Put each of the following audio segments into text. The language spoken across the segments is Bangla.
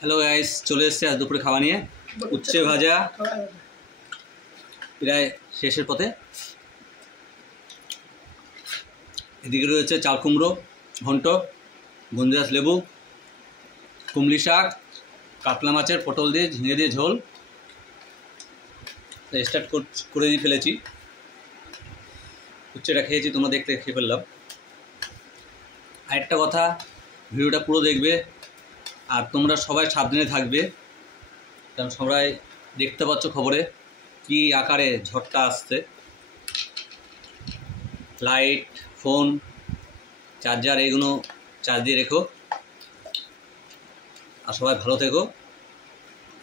হ্যালো গাইস, চলে এসেছে আজ দুপুরে খাওয়া নিয়ে। উচ্ছে ভাজা প্রায় শেষের পথে। এদিকে রয়েছে চাল কুমড়ো ঘন্ট, গন্ধরাজ লেবু, কুমড়ি শাক, কাতলা মাছের পটল দিয়ে ঝিঙে দিয়ে ঝোল। স্টার্ট করে দিয়ে ফেলেছি। উচ্ছেটা খেয়েছি, তোমরা দেখতে খেয়ে ফেললাম। আরেকটা কথা, ভিডিওটা পুরো দেখবে আর তোমরা সবাই সাবধানে থাকবে, কারণ সবাই দেখতে পাচ্ছ খবরে কি আকারে ঝড়টা আসছে। লাইট, ফোন, চার্জার এগুলো চার্জ দিয়ে রেখো। আর সবাই ভালো থেকো,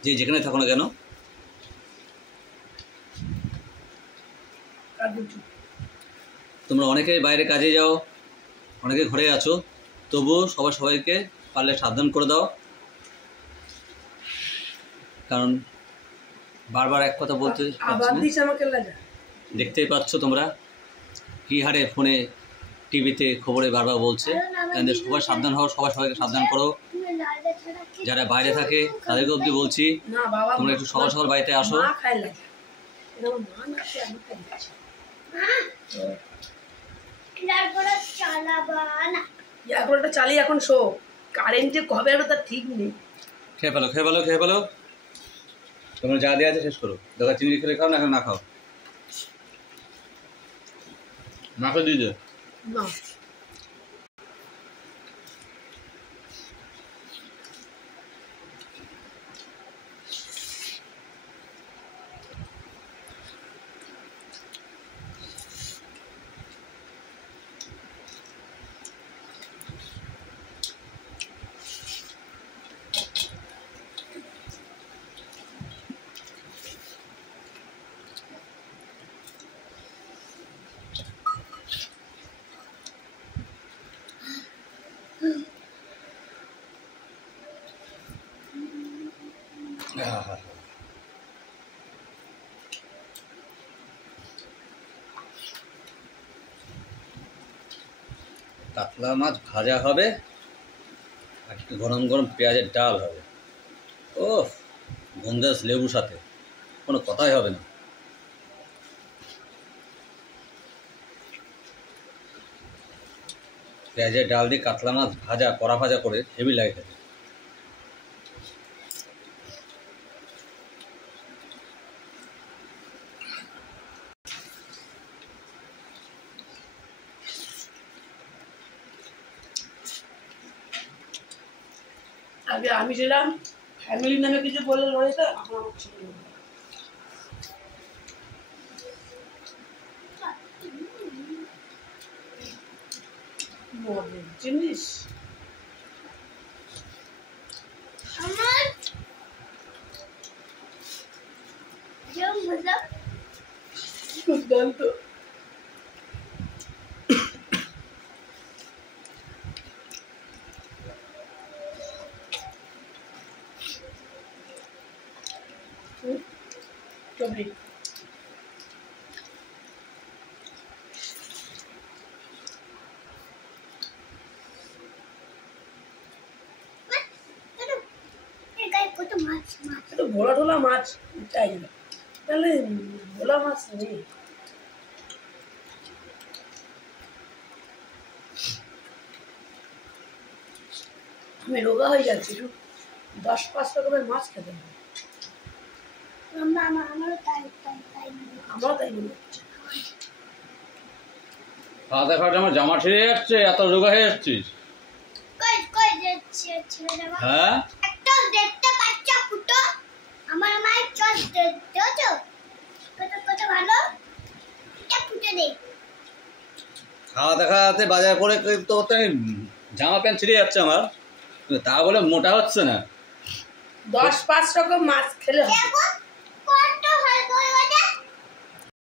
যে যেখানে থাকো না কেন। তোমরা অনেকে বাইরে কাজে যাও, অনেকে ঘরে আছো, তবুও সবাইকে পারলে সাবধান করে দাও। কারণ বারবার এক কথা বলতে দেখতেই পাচ্ছ তোমরা কী হারে ফোনে টিভিতে খবরে বারবার বলছে। তাদের সবাই সাবধান হও, সবাইকে সাবধান করো। যারা বাইরে থাকে তাদেরকে অবধি বলছি, তোমরা একটু সকাল বাড়িতে আসো। চালিয়ে এখন শো কারেন্টে কবে আরো তার ঠিক নেই। খেয়ে ফেলো। তোমরা যা দেওয়া আছে শেষ করো। দেখা চিংড়ি খেলে খাও, না এখন না খাও, না খেয়ে দিয়ে দে না। কাতলা মাছ ভাজা হবে আর একটু গরম গরম পেঁয়াজের ডাল হবে। ও গন্ধরাজ লেবুর সাথে কোনো কথাই হবে না। পেঁয়াজের ডাল দিয়ে কাতলা মাছ ভাজা, কড়া ভাজা করে হেভি লাগে খেতে। আগে আমি ছিলাম ফ্যামিলি নামে কিছু বলে লড়াইতে, এখন আমার ছেলে জিনিস আমার দুর্দান্ত। চবড়ি ভোলা টোলা মাছ চাই না, তাহলে ভোলা মাছ নেই। আমি রোগা হয়ে যাচ্ছি, 10-5 রকমের মাছ খেতে হবে। আমারও তাই মনে হচ্ছে। খাওয়া আমার জামা ছিঁড়ে যাচ্ছে, এত রোগা হয়ে যাচ্ছিস। হ্যাঁ খাওয়া দেখাতে বাজার করে তো জামা প্যান্ট ছিঁড়ে যাচ্ছে আমার, তা বলে মোটা হচ্ছে না। 10-5 রকম মাছ খেলে